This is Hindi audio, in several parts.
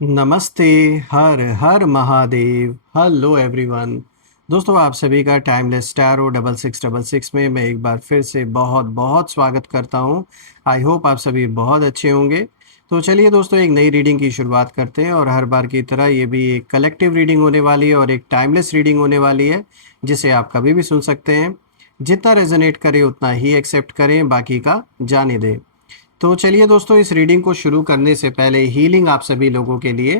नमस्ते। हर हर महादेव। Hello everyone. दोस्तों, आप सभी का टाइमलेस टैरो 6666 में मैं एक बार फिर से बहुत बहुत स्वागत करता हूं। आई होप आप सभी बहुत अच्छे होंगे। तो चलिए दोस्तों, एक नई रीडिंग की शुरुआत करते हैं और हर बार की तरह ये भी एक कलेक्टिव रीडिंग होने वाली है और एक टाइमलेस रीडिंग होने वाली है, जिसे आप कभी भी सुन सकते हैं। जितना रेजोनेट करे उतना ही एक्सेप्ट करें, बाकी का जाने दें। तो चलिए दोस्तों, इस रीडिंग को शुरू करने से पहले हीलिंग आप सभी लोगों के लिए।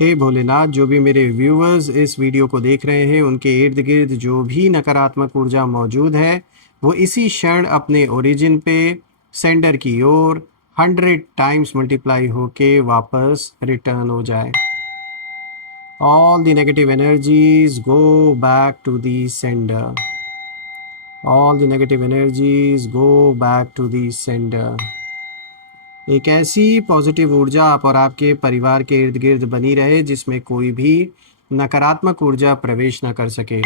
हे भोलेनाथ, जो भी मेरे व्यूअर्स इस वीडियो को देख रहे हैं उनके इर्द गिर्द जो भी नकारात्मक ऊर्जा मौजूद है वो इसी क्षण अपने ओरिजिन पे सेंडर की ओर 100 टाइम्स मल्टीप्लाई होके वापस रिटर्न हो जाए। All the negative energies go back to the sender. All the negative energies go back to the sender. एक ऐसी पॉजिटिव ऊर्जा आप और आपके परिवार के इर्द गिर्द बनी रहे जिसमें कोई भी नकारात्मक ऊर्जा प्रवेश न कर सके।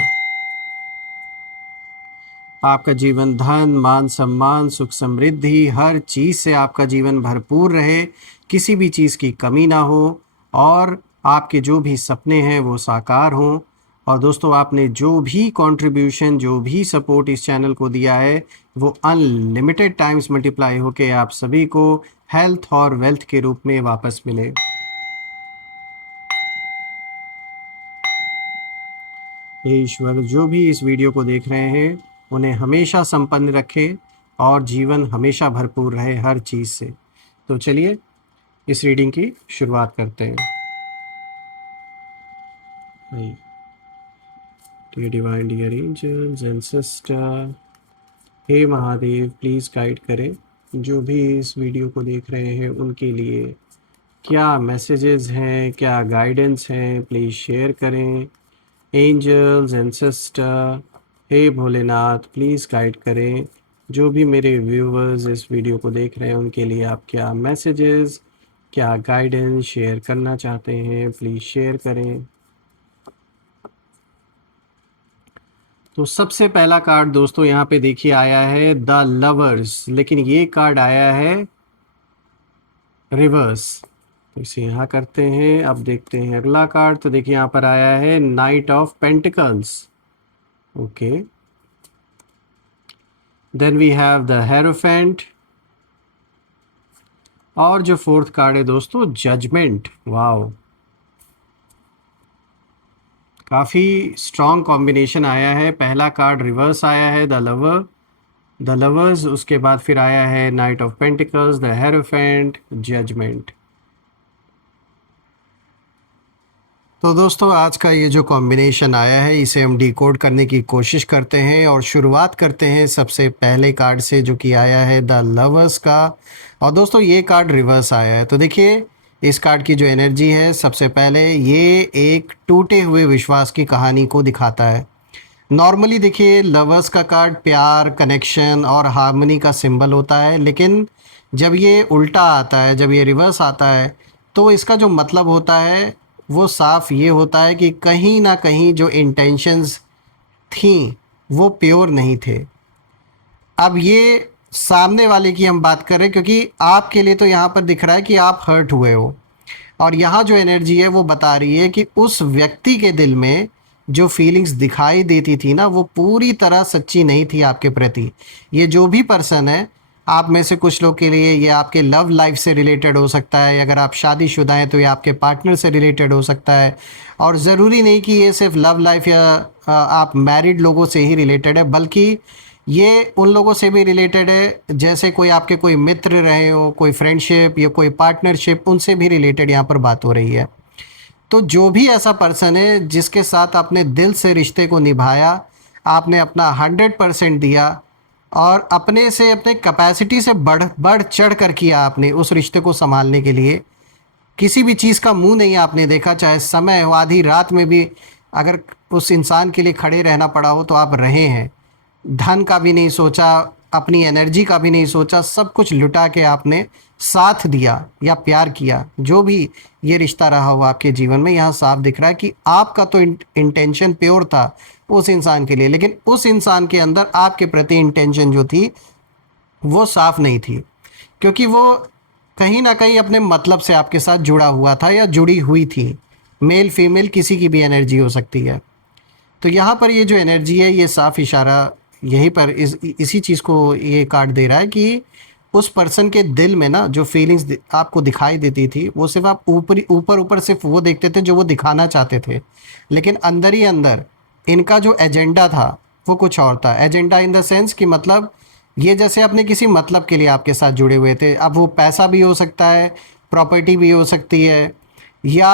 आपका जीवन धन, मान सम्मान, सुख समृद्धि, हर चीज़ से आपका जीवन भरपूर रहे, किसी भी चीज़ की कमी ना हो और आपके जो भी सपने हैं वो साकार हों। और दोस्तों, आपने जो भी कंट्रीब्यूशन, जो भी सपोर्ट इस चैनल को दिया है वो अनलिमिटेड टाइम्स मल्टीप्लाई होके आप सभी को हेल्थ और वेल्थ के रूप में वापस मिले। हे ईश्वर, जो भी इस वीडियो को देख रहे हैं उन्हें हमेशा संपन्न रखे और जीवन हमेशा भरपूर रहे हर चीज़ से। तो चलिए इस रीडिंग की शुरुआत करते हैं। Dear divine, dear angels and sister, हे महादेव, प्लीज़ गाइड करें जो भी इस वीडियो को देख रहे हैं उनके लिए क्या मैसेजेस हैं, क्या गाइडेंस हैं, प्लीज़ शेयर करें। एंजल्स एंड सिस्टर, हे भोलेनाथ, प्लीज़ गाइड करें जो भी मेरे व्यूवर्स इस वीडियो को देख रहे हैं उनके लिए आप क्या मैसेजेस, क्या गाइडेंस शेयर करना चाहते हैं, प्लीज़ शेयर करें। तो सबसे पहला कार्ड दोस्तों यहाँ पे देखिए आया है द लवर्स, लेकिन ये कार्ड आया है रिवर्स। तो इसे यहाँ करते हैं। अब देखते हैं अगला कार्ड। तो देखिए यहाँ पर आया है knight of pentacles. Okay, then we have the hierophant और जो फोर्थ कार्ड है दोस्तों जजमेंट। वाओ, काफ़ी स्ट्रॉन्ग कॉम्बिनेशन आया है। पहला कार्ड रिवर्स आया है द लवर्स, उसके बाद फिर आया है knight of pentacles, the hierophant, judgement. तो दोस्तों, आज का ये जो कॉम्बिनेशन आया है इसे हम डिकोड करने की कोशिश करते हैं और शुरुआत करते हैं सबसे पहले कार्ड से जो कि आया है द लवर्स का। और दोस्तों, ये कार्ड रिवर्स आया है। तो देखिए इस कार्ड की जो एनर्जी है, सबसे पहले ये एक टूटे हुए विश्वास की कहानी को दिखाता है। नॉर्मली देखिए लवर्स का कार्ड प्यार, कनेक्शन और हार्मनी का सिंबल होता है, लेकिन जब ये उल्टा आता है, जब ये रिवर्स आता है, तो इसका जो मतलब होता है वो साफ ये होता है कि कहीं ना कहीं जो इंटेंशंस थी वो प्योर नहीं थे। अब ये सामने वाले की हम बात कर रहे हैं, क्योंकि आपके लिए तो यहाँ पर दिख रहा है कि आप हर्ट हुए हो, और यहाँ जो एनर्जी है वो बता रही है कि उस व्यक्ति के दिल में जो फीलिंग्स दिखाई देती थी ना वो पूरी तरह सच्ची नहीं थी आपके प्रति। ये जो भी पर्सन है, आप में से कुछ लोग के लिए ये आपके लव लाइफ से रिलेटेड हो सकता है, अगर आप शादीशुदा हैं तो ये आपके पार्टनर से रिलेटेड हो सकता है, और ज़रूरी नहीं कि ये सिर्फ लव लाइफ या आप मैरिड लोगों से ही रिलेटेड है, बल्कि ये उन लोगों से भी रिलेटेड है जैसे कोई आपके कोई मित्र रहे हो, कोई फ्रेंडशिप या कोई पार्टनरशिप, उनसे भी रिलेटेड यहाँ पर बात हो रही है। तो जो भी ऐसा पर्सन है जिसके साथ आपने दिल से रिश्ते को निभाया, आपने अपना 100% दिया और अपने से, अपने कैपेसिटी से बढ़ बढ़ चढ़ कर किया आपने उस रिश्ते को संभालने के लिए, किसी भी चीज़ का मुंह नहीं आपने देखा, चाहे समय हो, आधी रात में भी अगर उस इंसान के लिए खड़े रहना पड़ा हो तो आप रहे हैं। धन का भी नहीं सोचा, अपनी एनर्जी का भी नहीं सोचा, सब कुछ लुटा के आपने साथ दिया या प्यार किया। जो भी ये रिश्ता रहा हो आपके जीवन में, यहाँ साफ दिख रहा है कि आपका तो इंटेंशन प्योर था उस इंसान के लिए, लेकिन उस इंसान के अंदर आपके प्रति इंटेंशन जो थी वो साफ नहीं थी। क्योंकि वो कहीं ना कहीं अपने मतलब से आपके साथ जुड़ा हुआ था या जुड़ी हुई थी। मेल फीमेल किसी की भी एनर्जी हो सकती है। तो यहाँ पर ये जो एनर्जी है, ये साफ इशारा यहीं पर इसी चीज़ को ये कार्ड दे रहा है कि उस पर्सन के दिल में ना जो फीलिंग्स आपको दिखाई देती थी, वो सिर्फ आप ऊपर ऊपर सिर्फ वो देखते थे जो वो दिखाना चाहते थे, लेकिन अंदर ही अंदर इनका जो एजेंडा था वो कुछ और था। एजेंडा इन द सेंस कि मतलब ये जैसे अपने किसी मतलब के लिए आपके साथ जुड़े हुए थे। अब वो पैसा भी हो सकता है, प्रॉपर्टी भी हो सकती है, या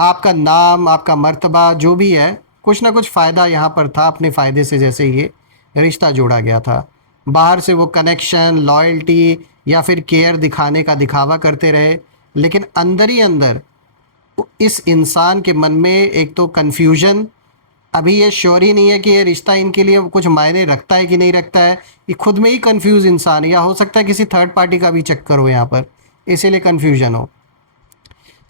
आपका नाम, आपका मर्तबा जो भी है, कुछ ना कुछ फ़ायदा यहाँ पर था। अपने फ़ायदे से जैसे ये रिश्ता जोड़ा गया था। बाहर से वो कनेक्शन, लॉयल्टी या फिर केयर दिखाने का दिखावा करते रहे, लेकिन अंदर ही अंदर इस इंसान के मन में एक तो कन्फ्यूजन, अभी ये श्योर ही नहीं है कि ये रिश्ता इनके लिए कुछ मायने रखता है कि नहीं रखता है। ये खुद में ही कंफ्यूज इंसान है, या हो सकता है किसी थर्ड पार्टी का भी चक्कर हो यहाँ पर, इसीलिए कन्फ्यूजन हो।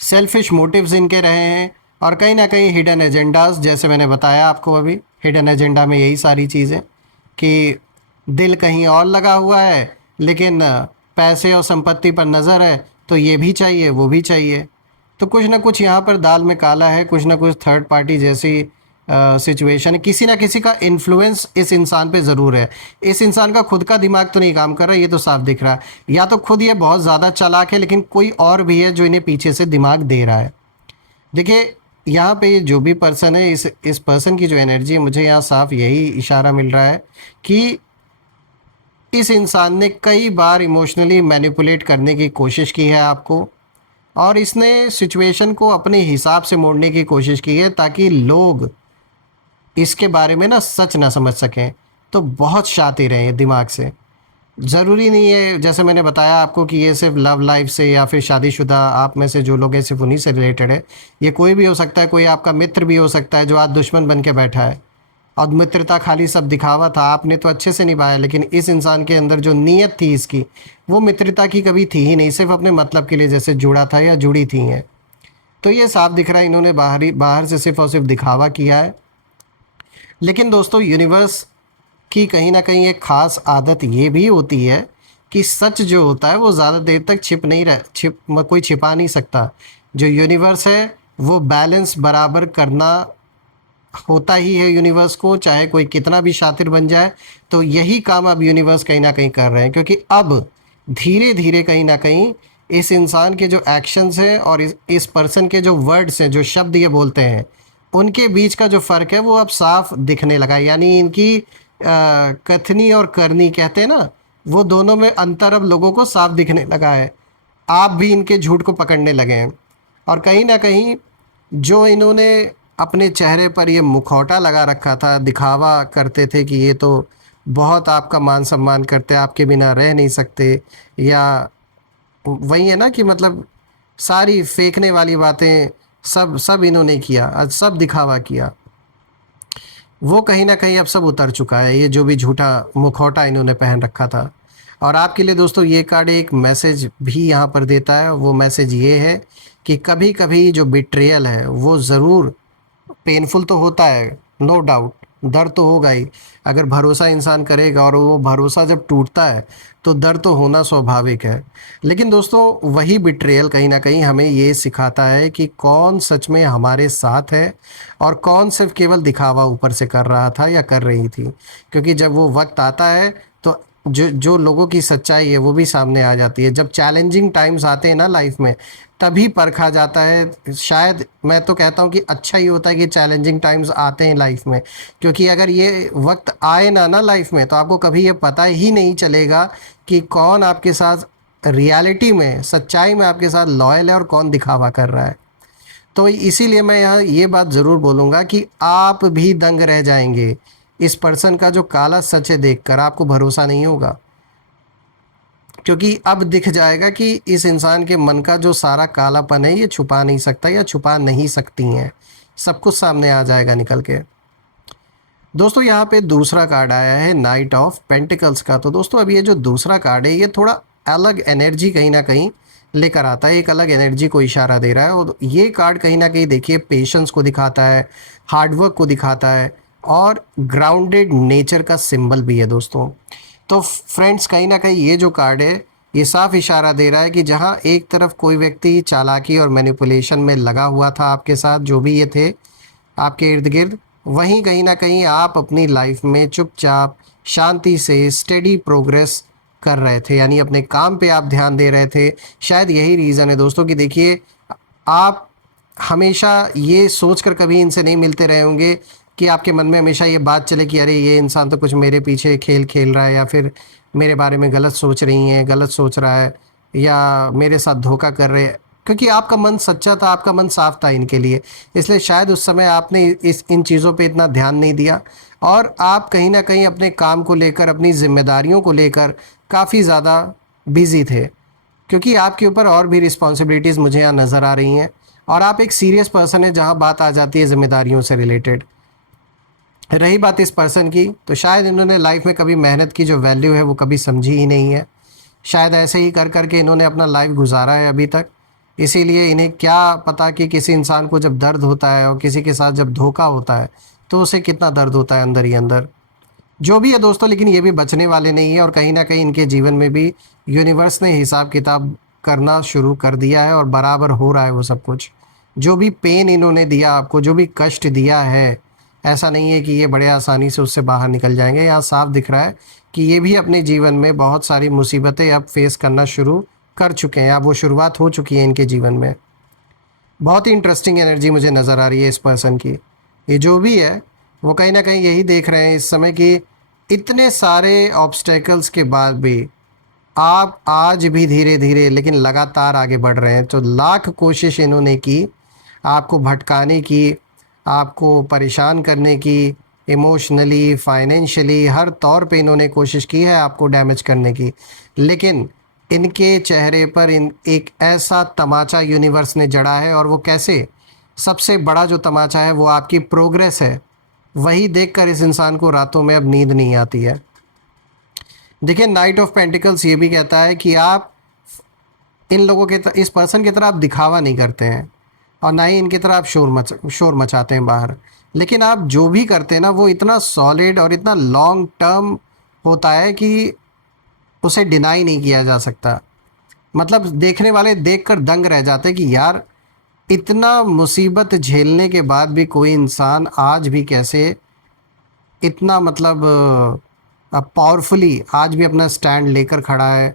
सेल्फिश मोटिव्स इनके रहे हैं, और कहीं ना कहीं हिडन एजेंडाज, जैसे मैंने बताया आपको अभी, हिडन एजेंडा में यही सारी चीज़ें कि दिल कहीं और लगा हुआ है, लेकिन पैसे और संपत्ति पर नज़र है, तो ये भी चाहिए वो भी चाहिए। तो कुछ ना कुछ यहाँ पर दाल में काला है, कुछ ना कुछ थर्ड पार्टी जैसी सिचुएशन है। किसी ना किसी का इन्फ्लुएंस इस इंसान पे ज़रूर है। इस इंसान का खुद का दिमाग तो नहीं काम कर रहा, ये तो साफ दिख रहा है। या तो खुद ये बहुत ज़्यादा चालाक है, लेकिन कोई और भी है जो इन्हें पीछे से दिमाग दे रहा है। देखिए, यहाँ पे ये जो भी पर्सन है, इस पर्सन की जो एनर्जी है, मुझे यहाँ साफ यही इशारा मिल रहा है कि इस इंसान ने कई बार इमोशनली मैनिपुलेट करने की कोशिश की है आपको, और इसने सिचुएशन को अपने हिसाब से मोड़ने की कोशिश की है ताकि लोग इसके बारे में ना सच ना समझ सकें। तो बहुत शातिर हैं ये दिमाग से। ज़रूरी नहीं है, जैसे मैंने बताया आपको, कि ये सिर्फ लव लाइफ से या फिर शादीशुदा आप में से जो लोग हैं सिर्फ उन्हीं से रिलेटेड है। ये कोई भी हो सकता है, कोई आपका मित्र भी हो सकता है जो आज दुश्मन बन के बैठा है। और मित्रता खाली सब दिखावा था, आपने तो अच्छे से निभाया, लेकिन इस इंसान के अंदर जो नीयत थी इसकी, वो मित्रता की कभी थी ही नहीं, सिर्फ अपने मतलब के लिए जैसे जुड़ा था या जुड़ी थी हैं। तो ये साफ दिख रहा है, इन्होंने बाहर से सिर्फ और सिर्फ दिखावा किया है। लेकिन दोस्तों, यूनिवर्स की कहीं ना कहीं एक ख़ास आदत ये भी होती है कि सच जो होता है वो ज़्यादा देर तक कोई छिपा नहीं सकता। जो यूनिवर्स है वो बैलेंस बराबर करना होता ही है यूनिवर्स को, चाहे कोई कितना भी शातिर बन जाए। तो यही काम अब यूनिवर्स कहीं ना कहीं कर रहे हैं, क्योंकि अब धीरे धीरे कहीं ना कहीं इस इंसान के जो एक्शंस हैं और इस पर्सन के जो वर्ड्स हैं, जो शब्द ये बोलते हैं, उनके बीच का जो फ़र्क है वो अब साफ दिखने लगा है। यानी इनकी कथनी और करनी कहते हैं ना, वो दोनों में अंतर अब लोगों को साफ दिखने लगा है। आप भी इनके झूठ को पकड़ने लगे हैं, और कहीं ना कहीं जो इन्होंने अपने चेहरे पर ये मुखौटा लगा रखा था, दिखावा करते थे कि ये तो बहुत आपका मान सम्मान करते, आपके बिना रह नहीं सकते, या वही है ना कि मतलब सारी फेंकने वाली बातें, सब सब इन्होंने किया, आज सब दिखावा किया, वो कहीं ना कहीं अब सब उतर चुका है। ये जो भी झूठा मुखौटा इन्होंने पहन रखा था। और आपके लिए दोस्तों, ये कार्ड एक मैसेज भी यहाँ पर देता है। वो मैसेज ये है कि कभी कभी जो बिट्रेयल है वो ज़रूर पेनफुल तो होता है, नो डाउट, दर्द तो होगा ही। अगर भरोसा इंसान करेगा और वो भरोसा जब टूटता है तो दर्द तो होना स्वाभाविक है। लेकिन दोस्तों, वही बिट्रेयल कहीं ना कहीं हमें ये सिखाता है कि कौन सच में हमारे साथ है और कौन सिर्फ केवल दिखावा ऊपर से कर रहा था या कर रही थी। क्योंकि जब वो वक्त आता है तो जो जो लोगों की सच्चाई है वो भी सामने आ जाती है। जब चैलेंजिंग टाइम्स आते हैं ना लाइफ में, तभी परखा जाता है। शायद मैं तो कहता हूँ कि अच्छा ही होता है कि चैलेंजिंग टाइम्स आते हैं लाइफ में, क्योंकि अगर ये वक्त आए ना लाइफ में, तो आपको कभी ये पता ही नहीं चलेगा कि कौन आपके साथ रियलिटी में, सच्चाई में आपके साथ लॉयल है और कौन दिखावा कर रहा है। तो इसीलिए मैं यहाँ ये बात ज़रूर बोलूँगा कि आप भी दंग रह जाएंगे। इस पर्सन का जो काला सच है देखकर आपको भरोसा नहीं होगा, क्योंकि अब दिख जाएगा कि इस इंसान के मन का जो सारा कालापन है ये छुपा नहीं सकता या छुपा नहीं सकती हैं। सब कुछ सामने आ जाएगा निकल के। दोस्तों, यहाँ पे दूसरा कार्ड आया है नाइट ऑफ पेंटिकल्स का। तो दोस्तों, अब ये जो दूसरा कार्ड है ये थोड़ा अलग एनर्जी कहीं ना कहीं लेकर आता है, एक अलग एनर्जी को इशारा दे रहा है। और ये कार्ड कहीं ना कहीं देखिए पेशेंस को दिखाता है, हार्डवर्क को दिखाता है, और ग्राउंडेड नेचर का सिंबल भी है दोस्तों। तो फ्रेंड्स, कहीं ना कहीं ये जो कार्ड है ये साफ इशारा दे रहा है कि जहाँ एक तरफ कोई व्यक्ति चालाकी और मैनिपुलेशन में लगा हुआ था आपके साथ, जो भी ये थे आपके इर्द गिर्द, वहीं कहीं ना कहीं आप अपनी लाइफ में चुपचाप शांति से स्टेडी प्रोग्रेस कर रहे थे, यानी अपने काम पे आप ध्यान दे रहे थे। शायद यही रीज़न है दोस्तों कि देखिए, आप हमेशा ये सोचकर कभी इनसे नहीं मिलते रहे होंगे कि आपके मन में हमेशा ये बात चले कि अरे ये इंसान तो कुछ मेरे पीछे खेल खेल रहा है, या फिर मेरे बारे में गलत सोच रही हैं, गलत सोच रहा है, या मेरे साथ धोखा कर रहे हैं। क्योंकि आपका मन सच्चा था, आपका मन साफ था इनके लिए, इसलिए शायद उस समय आपने इस इन चीज़ों पे इतना ध्यान नहीं दिया, और आप कहीं ना कहीं अपने काम को लेकर, अपनी जिम्मेदारियों को लेकर काफ़ी ज़्यादा बिजी थे, क्योंकि आपके ऊपर और भी रिस्पॉन्सिबिलिटीज़ मुझे यहाँ नज़र आ रही हैं, और आप एक सीरियस पर्सन है जहाँ बात आ जाती है जिम्मेदारियों से रिलेटेड। रही बात इस पर्सन की, तो शायद इन्होंने लाइफ में कभी मेहनत की जो वैल्यू है वो कभी समझी ही नहीं है। शायद ऐसे ही कर कर के इन्होंने अपना लाइफ गुजारा है अभी तक, इसीलिए इन्हें क्या पता कि किसी इंसान को जब दर्द होता है और किसी के साथ जब धोखा होता है तो उसे कितना दर्द होता है अंदर ही अंदर। जो भी है दोस्तों, लेकिन ये भी बचने वाले नहीं है, और कहीं ना कहीं इनके जीवन में भी यूनिवर्स ने हिसाब किताब करना शुरू कर दिया है, और बराबर हो रहा है वो सब कुछ। जो भी पेन इन्होंने दिया आपको, जो भी कष्ट दिया है, ऐसा नहीं है कि ये बड़े आसानी से उससे बाहर निकल जाएंगे। यहाँ साफ दिख रहा है कि ये भी अपने जीवन में बहुत सारी मुसीबतें अब फेस करना शुरू कर चुके हैं, अब वो शुरुआत हो चुकी है इनके जीवन में। बहुत ही इंटरेस्टिंग एनर्जी मुझे नज़र आ रही है इस पर्सन की। ये जो भी है वो कहीं ना कहीं यही देख रहे हैं इस समय कि इतने सारे ऑब्स्टेकल्स के बाद भी आप आज भी धीरे धीरे लेकिन लगातार आगे बढ़ रहे हैं। तो लाख कोशिश इन्होंने की आपको भटकाने की, आपको परेशान करने की, इमोशनली, फाइनेंशियली, हर तौर पे इन्होंने कोशिश की है आपको डैमेज करने की, लेकिन इनके चेहरे पर इन एक ऐसा तमाचा यूनिवर्स ने जड़ा है। और वो कैसे? सबसे बड़ा जो तमाचा है वो आपकी प्रोग्रेस है। वही देखकर इस इंसान को रातों में अब नींद नहीं आती है। देखिए, नाइट ऑफ पेंटिकल्स ये भी कहता है कि आप इन लोगों के इस पर्सन की तरह आप दिखावा नहीं करते हैं, और ना ही इनकी तरह आप शोर मचाते हैं बाहर, लेकिन आप जो भी करते हैं ना वो इतना सॉलिड और इतना लॉन्ग टर्म होता है कि उसे डिनाई नहीं किया जा सकता। मतलब देखने वाले देखकर दंग रह जाते हैं कि यार, इतना मुसीबत झेलने के बाद भी कोई इंसान आज भी कैसे इतना मतलब पावरफुली आज भी अपना स्टैंड लेकर खड़ा है,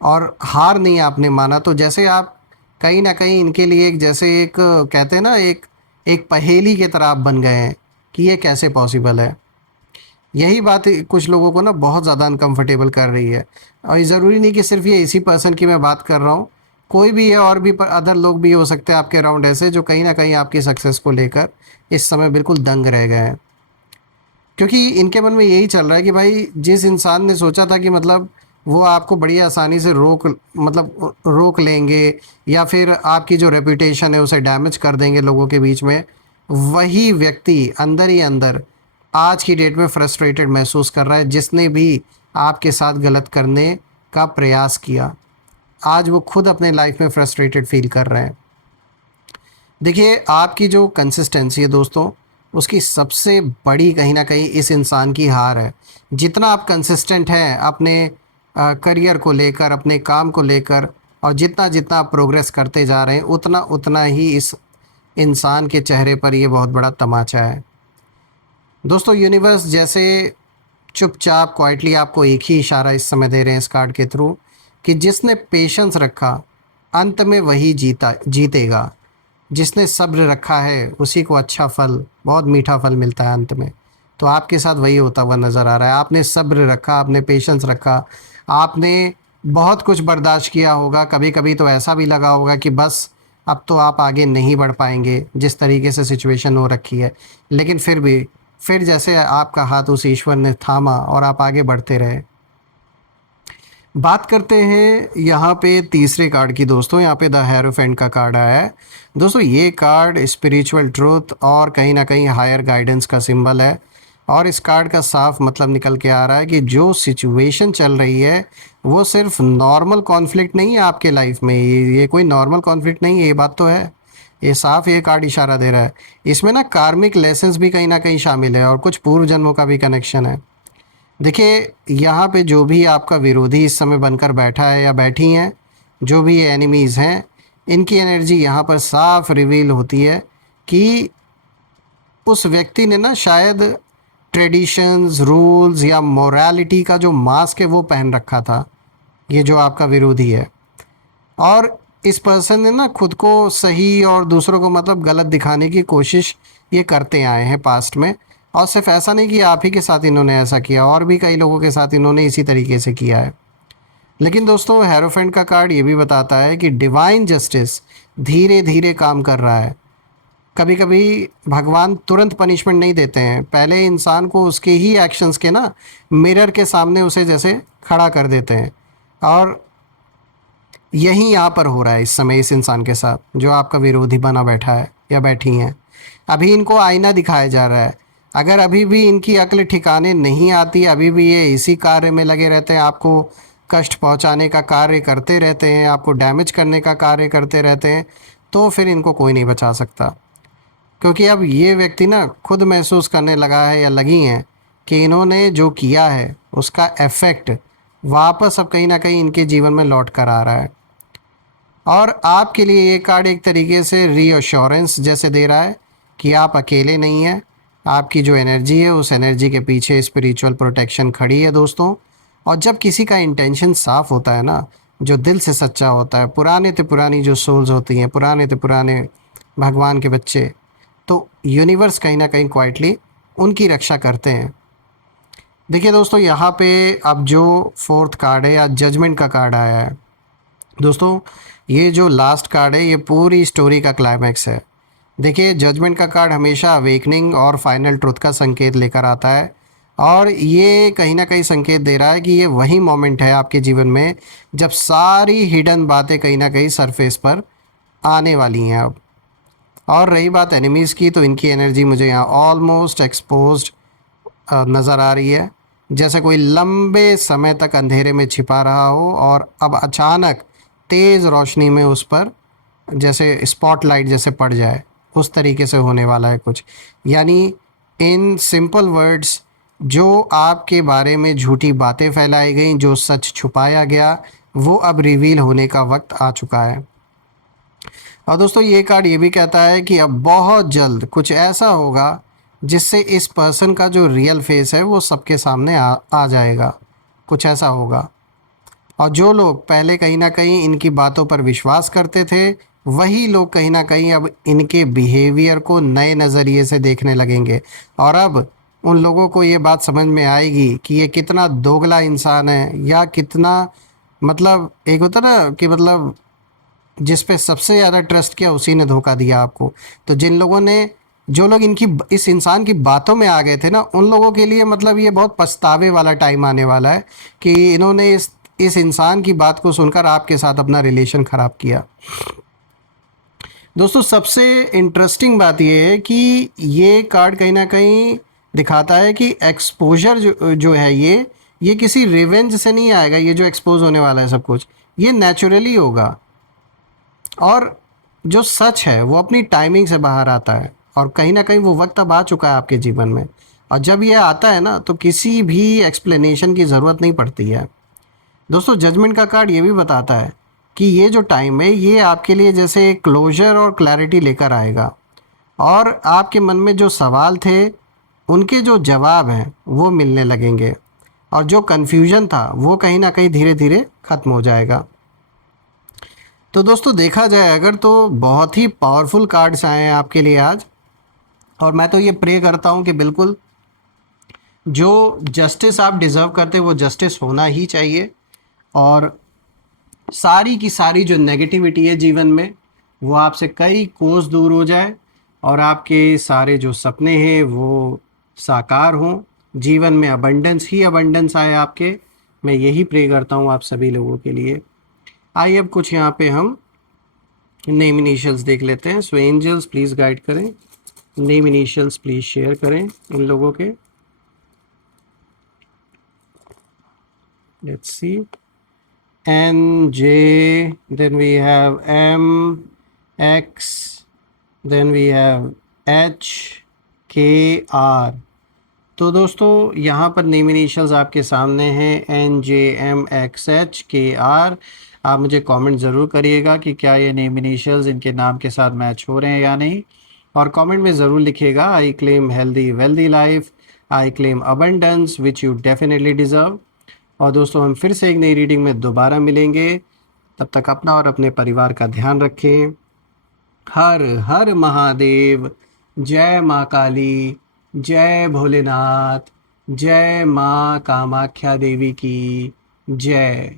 और हार नहीं आपने माना। तो जैसे आप कहीं ना कहीं इनके लिए एक, जैसे एक कहते हैं ना, एक एक पहेली की तरह आप बन गए हैं कि ये कैसे पॉसिबल है। यही बात कुछ लोगों को ना बहुत ज़्यादा अनकंफर्टेबल कर रही है। और ये ज़रूरी नहीं कि सिर्फ ये इसी पर्सन की मैं बात कर रहा हूँ, कोई भी है, और भी अदर लोग भी हो सकते हैं आपके अराउंड ऐसे जो कहीं ना कहीं आपकी सक्सेस को लेकर इस समय बिल्कुल दंग रह गए हैं। क्योंकि इनके मन में यही चल रहा है कि भाई, जिस इंसान ने सोचा था कि मतलब वो आपको बड़ी आसानी से रोक लेंगे, या फिर आपकी जो रेपुटेशन है उसे डैमेज कर देंगे लोगों के बीच में, वही व्यक्ति अंदर ही अंदर आज की डेट में फ्रस्ट्रेटेड महसूस कर रहा है। जिसने भी आपके साथ गलत करने का प्रयास किया, आज वो खुद अपने लाइफ में फ्रस्ट्रेटेड फील कर रहे हैं। देखिए, आपकी जो कंसिस्टेंसी है दोस्तों, उसकी सबसे बड़ी कहीं ना कहीं इस इंसान की हार है। जितना आप कंसिस्टेंट हैं अपने करियर को लेकर, अपने काम को लेकर, और जितना जितना आप प्रोग्रेस करते जा रहे हैं, उतना उतना ही इस इंसान के चेहरे पर ये बहुत बड़ा तमाचा है। दोस्तों, यूनिवर्स जैसे चुपचाप क्वाइटली आपको एक ही इशारा इस समय दे रहे हैं इस कार्ड के थ्रू, कि जिसने पेशेंस रखा अंत में वही जीतेगा। जिसने सब्र रखा है उसी को अच्छा फल, बहुत मीठा फल मिलता है अंत में। तो आपके साथ वही होता हुआ नज़र आ रहा है। आपने सब्र रखा, आपने पेशेंस रखा, आपने बहुत कुछ बर्दाश्त किया होगा। कभी कभी तो ऐसा भी लगा होगा कि बस अब तो आप आगे नहीं बढ़ पाएंगे, जिस तरीके से सिचुएशन हो रखी है, लेकिन फिर जैसे आपका हाथ उस ईश्वर ने थामा और आप आगे बढ़ते रहे। बात करते हैं यहाँ पे तीसरे कार्ड की दोस्तों। यहाँ पे द हेरोफेंट का कार्ड आया है दोस्तों। ये कार्ड स्पिरिचुअल ट्रूथ और कहीं ना कहीं हायर गाइडेंस का सिंबल है, और इस कार्ड का साफ मतलब निकल के आ रहा है कि जो सिचुएशन चल रही है वो सिर्फ नॉर्मल कॉन्फ्लिक्ट नहीं है आपके लाइफ में। ये कोई नॉर्मल कॉन्फ्लिक्ट नहीं है, ये बात तो है। ये साफ ये कार्ड इशारा दे रहा है। इसमें ना कार्मिक लेसन्स भी कहीं ना कहीं शामिल है, और कुछ पूर्व जन्मों का भी कनेक्शन है। देखिए, यहाँ पे जो भी आपका विरोधी इस समय बनकर बैठा है या बैठी हैं, जो भी एनिमीज़ हैं, इनकी एनर्जी यहाँ पर साफ रिवील होती है कि उस व्यक्ति ने ना शायद ट्रेडिशंस, रूल्स या मोरालिटी का जो मास्क है वो पहन रखा था, ये जो आपका विरोधी है। और इस पर्सन ने ना खुद को सही और दूसरों को मतलब गलत दिखाने की कोशिश ये करते आए हैं पास्ट में। और सिर्फ ऐसा नहीं कि आप ही के साथ इन्होंने ऐसा किया, और भी कई लोगों के साथ इन्होंने इसी तरीके से किया है। लेकिन दोस्तों, हेरोफेंट का कार्ड ये भी बताता है कि डिवाइन जस्टिस धीरे धीरे काम कर रहा है। कभी कभी भगवान तुरंत पनिशमेंट नहीं देते हैं, पहले इंसान को उसके ही एक्शंस के ना मिरर के सामने उसे जैसे खड़ा कर देते हैं। और यही यहाँ पर हो रहा है इस समय इस इंसान के साथ, जो आपका विरोधी बना बैठा है या बैठी हैं। अभी इनको आईना दिखाया जा रहा है। अगर अभी भी इनकी अक्ल ठिकाने नहीं आती, अभी भी ये इसी कार्य में लगे रहते हैं, आपको कष्ट पहुंचाने का कार्य करते रहते हैं, आपको डैमेज करने का कार्य करते रहते हैं, तो फिर इनको कोई नहीं बचा सकता। क्योंकि अब ये व्यक्ति ना खुद महसूस करने लगा है या लगी हैं कि इन्होंने जो किया है उसका इफ़ेक्ट वापस अब कहीं ना कहीं इनके जीवन में लौट कर आ रहा है। और आपके लिए ये कार्ड एक तरीके से रीअश्योरेंस जैसे दे रहा है कि आप अकेले नहीं हैं। आपकी जो एनर्जी है उस एनर्जी के पीछे स्पिरिचुअल प्रोटेक्शन खड़ी है दोस्तों। और जब किसी का इंटेंशन साफ होता है ना, जो दिल से सच्चा होता है, पुराने से पुरानी जो सोल्स होती हैं, पुराने से पुराने भगवान के बच्चे, तो यूनिवर्स कहीं ना कहीं क्वाइटली उनकी रक्षा करते हैं। देखिए दोस्तों, यहाँ पे अब जो फोर्थ कार्ड है या जजमेंट का कार्ड आया है दोस्तों, ये जो लास्ट कार्ड है ये पूरी स्टोरी का क्लाइमैक्स है। देखिए, जजमेंट का कार्ड हमेशा अवेकनिंग और फाइनल ट्रुथ का संकेत लेकर आता है। और ये कहीं ना कहीं संकेत दे रहा है कि ये वही मोमेंट है आपके जीवन में जब सारी हिडन बातें कहीं ना कहीं सरफेस पर आने वाली हैं अब। और रही बात एनिमीज़ की, तो इनकी एनर्जी मुझे यहाँ ऑलमोस्ट एक्सपोज्ड नज़र आ रही है, जैसे कोई लंबे समय तक अंधेरे में छिपा रहा हो और अब अचानक तेज़ रोशनी में उस पर जैसे स्पॉटलाइट जैसे पड़ जाए, उस तरीके से होने वाला है कुछ। यानी इन सिंपल वर्ड्स, जो आपके बारे में झूठी बातें फैलाई गई, जो सच छुपाया गया, वो अब रिवील होने का वक्त आ चुका है। और दोस्तों, ये कार्ड ये भी कहता है कि अब बहुत जल्द कुछ ऐसा होगा जिससे इस पर्सन का जो रियल फेस है वो सबके सामने आ जाएगा। कुछ ऐसा होगा। और जो लोग पहले कहीं ना कहीं इनकी बातों पर विश्वास करते थे, वही लोग कहीं ना कहीं अब इनके बिहेवियर को नए नज़रिए से देखने लगेंगे। और अब उन लोगों को ये बात समझ में आएगी कि ये कितना दोगला इंसान है, या कितना मतलब एक होता ना कि मतलब जिस पे सबसे ज़्यादा ट्रस्ट किया उसी ने धोखा दिया आपको। तो जिन लोगों ने, जो लोग इनकी इस इंसान की बातों में आ गए थे ना, उन लोगों के लिए मतलब ये बहुत पछतावे वाला टाइम आने वाला है कि इन्होंने इस इंसान की बात को सुनकर आपके साथ अपना रिलेशन ख़राब किया। दोस्तों, सबसे इंटरेस्टिंग बात ये है कि ये कार्ड कहीं ना कहीं दिखाता है कि एक्सपोजर जो है ये किसी रिवेंज से नहीं आएगा। ये जो एक्सपोज होने वाला है सब कुछ, ये नेचुरली होगा। और जो सच है वो अपनी टाइमिंग से बाहर आता है, और कहीं ना कहीं वो वक्त अब आ चुका है आपके जीवन में। और जब ये आता है ना, तो किसी भी एक्सप्लेनेशन की ज़रूरत नहीं पड़ती है। दोस्तों, जजमेंट का कार्ड ये भी बताता है कि ये जो टाइम है ये आपके लिए जैसे क्लोजर और क्लैरिटी लेकर आएगा। और आपके मन में जो सवाल थे उनके जो जवाब हैं वो मिलने लगेंगे। और जो कन्फ्यूजन था वो कहीं ना कहीं धीरे धीरे ख़त्म हो जाएगा। तो दोस्तों, देखा जाए अगर तो बहुत ही पावरफुल कार्ड्स आए हैं आपके लिए आज। और मैं तो ये प्रे करता हूँ कि बिल्कुल जो जस्टिस आप डिज़र्व करते वो जस्टिस होना ही चाहिए। और सारी की सारी जो नेगेटिविटी है जीवन में वो आपसे कई कोस दूर हो जाए, और आपके सारे जो सपने हैं वो साकार हों। जीवन में अबंडेंस ही अबंडेंस आए आपके। मैं यही प्रे करता हूँ आप सभी लोगों के लिए। आइए अब कुछ यहाँ पे हम नेम इनिशियल्स देख लेते हैं। सो एंजल्स प्लीज़ गाइड करें, नेम इनिशियल्स प्लीज़ शेयर करें इन लोगों के। Let's see, N, J, then we have M, X, then we have H, K, R। तो दोस्तों यहाँ पर नेम इनिशियल्स आपके सामने हैं NJMXHKR। आप मुझे कमेंट ज़रूर करिएगा कि क्या ये नेम इनिशियल्स इनके नाम के साथ मैच हो रहे हैं या नहीं, और कमेंट में ज़रूर लिखिएगा I claim healthy wealthy life, I claim abundance which you definitely deserve. और दोस्तों हम फिर से एक नई रीडिंग में दोबारा मिलेंगे, तब तक अपना और अपने परिवार का ध्यान रखें। हर हर महादेव। जय माँ काली। जय भोलेनाथ। जय माँ कामाख्या देवी की जय।